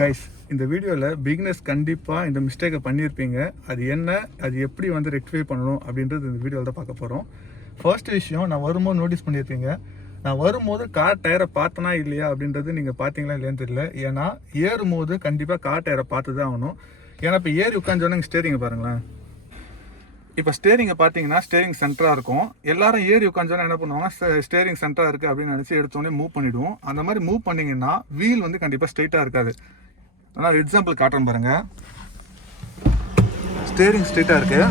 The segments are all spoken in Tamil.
கைஸ், இந்த வீடியோவில் பிகினர்ஸ் கண்டிப்பாக இந்த மிஸ்டேக்கை பண்ணியிருப்பீங்க. அது என்ன, அது எப்படி வந்து ரெக்டிஃபை பண்ணணும் அப்படின்றது இந்த வீடியோவில் தான் பார்க்க போகிறோம். ஃபர்ஸ்ட் விஷயம், நான் வரும்போது நோட்டீஸ் பண்ணியிருப்பீங்க. நான் வரும்போது கார் டயரை பார்த்தனா இல்லையா அப்படின்றது நீங்கள் பார்த்தீங்களா இல்லையான்னு தெரியல. ஏன்னா ஏறும்போது கண்டிப்பாக கார் டயரை பார்த்து தான் ஆகணும். ஏன்னா இப்போ ஏறி உட்காந்தோன்னே ஸ்டேரிங்கை பாருங்களேன். இப்போ ஸ்டேரிங்கை பார்த்தீங்கன்னா ஸ்டேரிங் சென்டராக இருக்கும். எல்லாரும் ஏறி உட்காந்தோன்னா என்ன பண்ணுவாங்க, ஸ்டேரிங் சென்டராக இருக்குது அப்படின்னு நினச்சி எடுத்தோடனே மூவ் பண்ணிவிடுவோம். அந்த மாதிரி மூவ் பண்ணிங்கன்னா வீல் வந்து கண்டிப்பாக ஸ்ட்ரெயிட்டாக இருக்காது. ஆனால் எக்ஸாம்பிள் காட்டுறேன் பாருங்கள். ஸ்டேரிங் ஸ்ட்ரெயிட்டாக இருக்குது,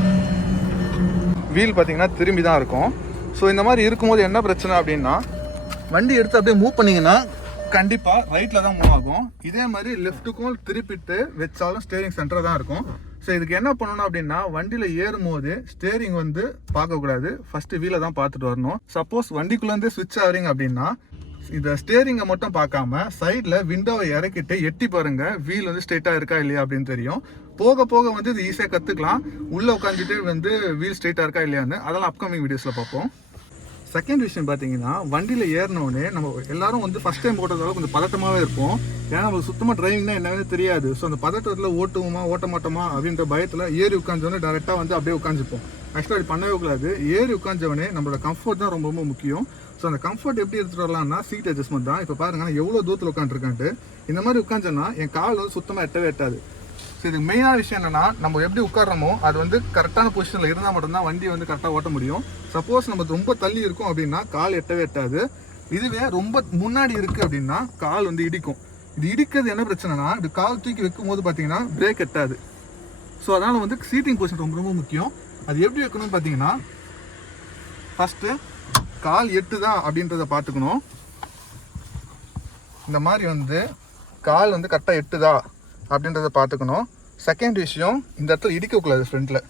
வீல் பார்த்தீங்கன்னா திரும்பி தான் இருக்கும். ஸோ இந்த மாதிரி இருக்கும்போது என்ன பிரச்சனை அப்படின்னா, வண்டி எடுத்து அப்படியே மூவ் பண்ணிங்கன்னா கண்டிப்பாக ரைட்டில் தான் மூவ் ஆகும். இதே மாதிரி லெஃப்ட்டுக்கும் திருப்பிட்டு வச்சாலும் ஸ்டேரிங் சென்டராக தான் இருக்கும். ஸோ இதுக்கு என்ன பண்ணணும் அப்படின்னா, வண்டியில் ஏறும்போது ஸ்டேரிங் வந்து பார்க்கக்கூடாது, ஃபஸ்ட்டு வீலை தான் பார்த்துட்டு வரணும். சப்போஸ் வண்டிக்குள்ளேருந்தே ஸ்விட்ச் ஆகிறீங்க அப்படின்னா இந்த ஸ்டேரிங்கை மட்டும் பார்க்காம சைடில் விண்டோவை இறக்கிட்டு எட்டி பாருங்க, வீல் வந்து ஸ்ட்ரெயிட்டாக இருக்கா இல்லையா அப்படின்னு தெரியும். போக போக வந்து இது ஈஸியாக கற்றுக்கலாம். உள்ளே உட்காந்துட்டு வந்து வீல் ஸ்ட்ரெயிட்டாக இருக்கா இல்லையான்னு அதெல்லாம் அப்கமிங் வீடியோஸில் பார்ப்போம். செகண்ட் விஷயம் பார்த்தீங்கன்னா, வண்டியில் ஏறினோடனே நம்ம எல்லாரும் வந்து ஃபஸ்ட் டைம் ஓட்டுறதால கொஞ்சம் பதட்டமாகவே இருப்போம். ஏன்னா நம்மளுக்கு சுத்தமாக டிரைவிங்னா என்னன்னு தெரியாது. ஸோ அந்த பதட்டத்தில் ஓட்டுவோமா ஓட்ட மாட்டோமா அப்படின்ற பயத்தில் ஏறி உட்காந்தோடனே டேரெக்டாக வந்து அப்படியே உட்காந்துப்போம். ஆக்சுவலாக அது பண்ணவே கூடாது. ஏறி உட்காந்தவொடனே நம்மளோட கம்ஃபர்ட் தான் ரொம்ப ரொம்ப முக்கியம். ஸோ அந்த கம்ஃபர்ட் எப்படி எடுத்துகிட்டு வரலாம்னா சீட் அட்ஜஸ்ட்மெண்ட் தான். இப்போ பாருங்க, நான் எவ்வளோ தூரத்தில் உட்காந்துருக்கேன்ட்டு. இந்த மாதிரி உட்காந்தோன்னா என் கால் வந்து சுத்தமாக எட்டவே எட்டாது. ஸோ இதுக்கு மெயினான விஷயம் என்னென்னா, நம்ம எப்படி உட்காரமோ அது வந்து கரெக்டான பொசிஷனில் இருந்தால் மட்டும்தான் வண்டி வந்து கரெக்டாக ஓட்ட முடியும். சப்போஸ் நம்ம ரொம்ப தள்ளி இருக்கும் அப்படின்னா கால் எட்டவே எட்டாது. இதுவே ரொம்ப முன்னாடி இருக்குது அப்படின்னா கால் வந்து இடிக்கும். இது இடிக்கிறது என்ன பிரச்சனைனா, இது கால் தூக்கி வைக்கும் போது பார்த்தீங்கன்னா பிரேக் எட்டாது. ஸோ அதனால் வந்து சீட்டிங் பொசிஷன் ரொம்ப ரொம்ப முக்கியம். அது எப்படி வைக்கணும்னு பார்த்தீங்கன்னா, ஃபஸ்ட்டு கால் எட்டு தான் அப்படின்றத பார்த்துக்கணும். இந்த மாதிரி வந்து கால் வந்து கரெக்டாக எட்டுதா அப்படின்றத பார்த்துக்கணும். செகண்ட் விஷயம், இந்த இடத்துல இடிக்கக்கூடாது. ஃப்ரண்ட்டில்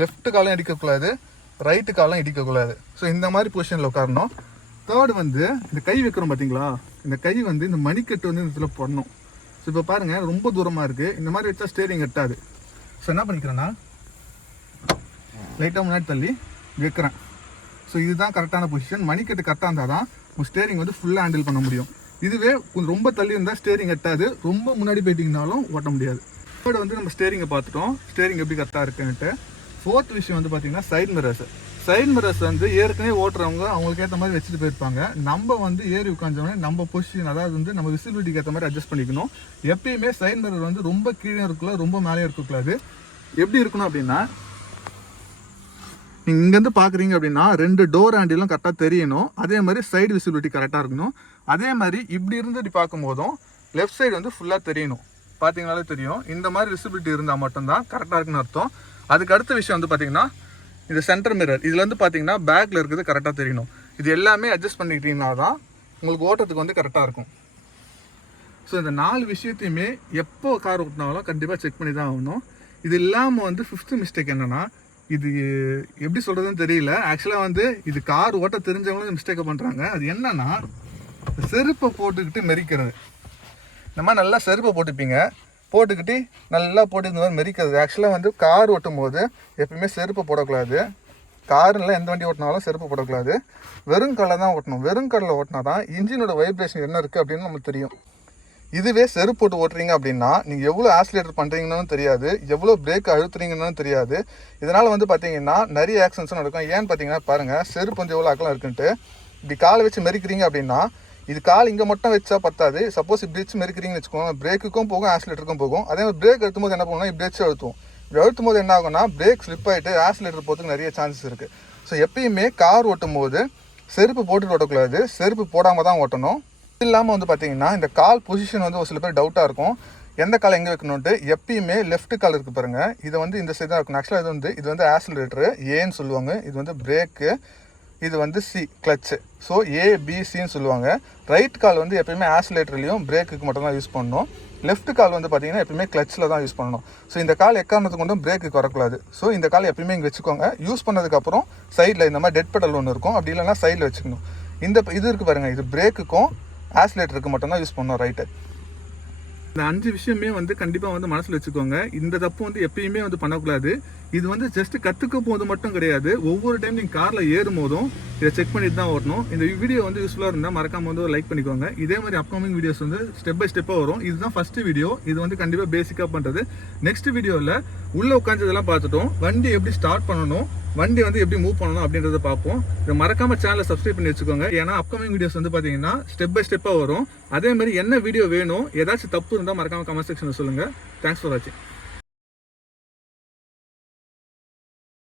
லெஃப்ட் காலம் இடிக்கக்கூடாது, ரைட்டு காலம் இடிக்கக்கூடாது. ஸோ இந்த மாதிரி பொசிஷனில் உட்காரணும். தேர்டு வந்து இந்த கை வைக்கிறோம் பார்த்தீங்களா, இந்த கை வந்து இந்த மணிக்கட்டு வந்து இந்த இடத்துல போடணும். ஸோ இப்போ பாருங்கள், ரொம்ப தூரமாக இருக்குது. இந்த மாதிரி வச்சா ஸ்டேரிங் எட்டாது. ஸோ என்ன பண்ணிக்கிறேன்னா, லைட்டாக முன்னாடி தள்ளி வைக்கிறேன். ஸோ இதுதான் கரெக்டான பொசிஷன். மணிக்கட்டு கரெக்டாக இருந்தால் தான் உங்கள் ஸ்டேரிங் வந்து ஃபுல்லாக ஹேண்டில் பண்ண முடியும். இதுவே ரொம்ப தள்ளி இருந்தால் ஸ்டேரிங் எட்டாது, ரொம்ப முன்னாடி போயிட்டிங்கனாலும் ஓட்ட முடியாது. தேர்டு வந்து நம்ம ஸ்டேரிங்கை பார்த்துட்டோம், ஸ்டேரிங் எப்படி கரெக்டாக இருக்குன்ட்டு. ஃபோர்த் விஷயம் வந்து பார்த்தீங்கன்னா சைட் மிரர்ஸ். சைட் மிரர்ஸ் வந்து ஏற்கனவே ஓட்டுறவங்க அவங்களுக்கு ஏற்ற மாதிரி வச்சுட்டு போயிருப்பாங்க. நம்ம வந்து ஏறி உட்காந்தோடனே நம்ம பொசிஷன், அதாவது வந்து நம்ம விசிபிலிட்டிக்கு ஏற்ற மாதிரி அட்ஜஸ்ட் பண்ணிக்கணும். எப்பயுமே சைட் மிரர் வந்து ரொம்ப கீழே இருக்கக்கூடாது, ரொம்ப மேலே இருக்கக்கூடாது. எப்படி இருக்கணும் அப்படின்னா, நீங்கள் இங்கேருந்து பார்க்குறீங்க அப்படின்னா 2 டோர் ஹேண்டிலும் கரெக்டாக தெரியணும். அதே மாதிரி சைடு விசிபிலிட்டி கரெக்டாக இருக்கணும். அதே மாதிரி இப்படி இருந்துட்டு பார்க்கும்போதும் லெஃப்ட் சைடு வந்து ஃபுல்லாக தெரியணும். பார்த்தீங்கனாலே தெரியும். இந்த மாதிரி விசிபிலிட்டி இருந்தால் மட்டும்தான் கரெக்டாக இருக்குன்னு அர்த்தம். அதுக்கு அடுத்த விஷயம் வந்து பார்த்தீங்கன்னா, இந்த சென்டர் மிரர் இதில் வந்து பார்த்தீங்கன்னா பேக்கில் இருக்கிறது கரெக்டாக தெரியணும். இது எல்லாமே அட்ஜஸ்ட் பண்ணிக்கிட்டீங்கன்னா தான் உங்களுக்கு ஓட்டத்துக்கு வந்து கரெக்டாக இருக்கும். ஸோ இந்த 4 விஷயத்தையுமே எப்போ கார் ஓட்டினாலும் கண்டிப்பாக செக் பண்ணி தான் ஆகணும். இது இல்லாமல் வந்து 5th மிஸ்டேக் என்னென்னா, இது எப்படி சொல்கிறதுன்னு தெரியல. ஆக்சுவலாக வந்து இது கார் ஓட்ட தெரிஞ்சவங்களும் இந்த மிஸ்டேக்கை பண்ணுறாங்க. அது என்னன்னா, செருப்பை போட்டுக்கிட்டு மெரிக்கிறது. இந்த மாதிரி நல்லா செருப்பை போட்டுப்பீங்க, போட்டுக்கிட்டு நல்லா போட்டு இந்த மாதிரி மெரிக்கிறது. ஆக்சுவலாக வந்து கார் ஓட்டும் போது எப்பயுமே செருப்பை போடக்கூடாது. காரில் எந்த வண்டி ஓட்டினாலும் செருப்பு போடக்கூடாது. வெறும் கடலை தான் ஓட்டணும். வெறும் கடலை ஓட்டினா தான் இன்ஜினோட வைப்ரேஷன் என்ன இருக்குது அப்படின்னு நமக்கு தெரியும். இதுவே செருப்பு போட்டு ஓட்டுறீங்க அப்படின்னா நீங்கள் எவ்வளோ ஆக்சிலேட்டர் பண்ணுறீங்கன்னு தெரியாது, எவ்வளோ பிரேக் அழுத்துறீங்கன்னு தெரியாது. இதனால் வந்து பார்த்தீங்கன்னா நிறைய ஆக்சிடென்ட்ஸும் நடக்கும். ஏன்னு பார்த்தீங்கன்னா பாருங்கள், செருப்பு வந்து எவ்வளோ அகலம் இருக்குன்ட்டு. இப்படி காலை வச்சு மெரிக்கிறீங்க அப்படின்னா, இது கால் இங்கே மட்டும் வச்சா பத்தாது. சப்போஸ் இப்படி வச்சு மெரிக்கிறீங்கன்னு வச்சுக்கோங்க, பிரேக்குக்கும் போகும், ஆக்சிலேட்டருக்கும் போகும். அதே மாதிரி பிரேக் அழுத்தும் போது என்ன பண்ணுவோம்னா, இப்படி வச்சு அழுத்துவோம். இப்படி அழுத்தும் போது என்ன ஆகும்னா, பிரேக் ஸ்லிப் ஆகிட்டு ஆக்சிலேட்டர் போகிறதுக்கு நிறைய சான்சஸ் இருக்குது. ஸோ எப்பயுமே கார் ஓட்டும் போது செருப்பு போட்டுட்டு ஓட்டக்கூடாது, செருப்பு போடாமல் தான் ஓட்டணும். இது இல்லாமல் வந்து பார்த்தீங்கன்னா, இந்த கால் பொசிஷன் வந்து ஒரு சில பேர் டவுட்டாக இருக்கும், எந்த கால் எங்கே வைக்கணுன்ட்டு. எப்பயுமே லெஃப்ட் கால் இருக்குது பாருங்கள், இதை வந்து இந்த சைடு தான் இருக்கணும். ஆக்சுவலாக இது வந்து ஆக்சிலரேட்டரு ஏன்னு சொல்லுவாங்க, இது வந்து பிரேக்கு, இது வந்து சி கிளச்சு. ஸோ ஏபிசின்னு சொல்லுவாங்க. ரைட் கால் வந்து எப்பயுமே ஆக்சிலேட்டர்லையும் பிரேக்குக்கு மட்டும் தான் யூஸ் பண்ணணும். லெஃப்ட் கால் வந்து பார்த்தீங்கன்னா எப்பயுமே கிளச்சில் தான் யூஸ் பண்ணணும். ஸோ இந்த கால் எக்காரணத்துக்கு கொண்டும் பிரேக்குக்கு வரக்கூடாது. ஸோ இந்த கால் எப்பயுமே இங்கே வச்சுக்கோங்க. யூஸ் பண்ணதுக்கப்புறம் சைடில் இந்த மாதிரி டெட் பெடல் ஒன்று இருக்கும், அப்படி இல்லைன்னா சைடில் வச்சுக்கணும். இது இருக்குது பாருங்கள், இது பிரேக்குக்கும் ஆக்சிலேட்டருக்கு மட்டும்தான் யூஸ் பண்ணணும் ரைட்டு. இந்த 5 விஷயமே வந்து கண்டிப்பாக வந்து மனசில் வச்சுக்கோங்க. இந்த தப்பு வந்து எப்பயுமே வந்து பண்ணக்கூடாது. இது வந்து ஜஸ்ட் கற்றுக்க போது மட்டும் கிடையாது, ஒவ்வொரு டைம் நீங்கள் காரில் ஏறும் போதும் இதை செக் பண்ணிட்டு தான் ஓட்டணும். இந்த வீடியோ வந்து யூஸ்ஃபுல்லாக இருந்தால் மறக்காம வந்து ஒரு லைக் பண்ணிக்கோங்க. இதே மாதிரி அப்கமிங் வீடியோஸ் வந்து ஸ்டெப் பை ஸ்டெப்பாக வரும். இதுதான் ஃபர்ஸ்ட் வீடியோ. இது வந்து கண்டிப்பாக பேசிக்காக பண்ணுறது. நெக்ஸ்ட் வீடியோவில் உள்ளே உட்காந்ததெல்லாம் பார்த்துட்டோம், வண்டி எப்படி ஸ்டார்ட் பண்ணணும், வண்டி வந்து எப்படி மூவ் பண்ணணும் அப்படின்றத பார்ப்போம். இதை மறக்காம சேனலை சப்ஸ்கிரைப் பண்ணி வச்சுக்கோங்க. ஏன்னா அப்கமிங் வீடியோஸ் வந்து பார்த்தீங்கன்னா ஸ்டெப் பை ஸ்டெப்பாக வரும். அதே மாதிரி என்ன வீடியோ வேணும், ஏதாச்சும் தப்பு இருந்தால் மறக்காம கமெண்ட் செக்ஷனில் சொல்லுங்கள். தேங்க்ஸ் ஃபார் வாட்சிங்.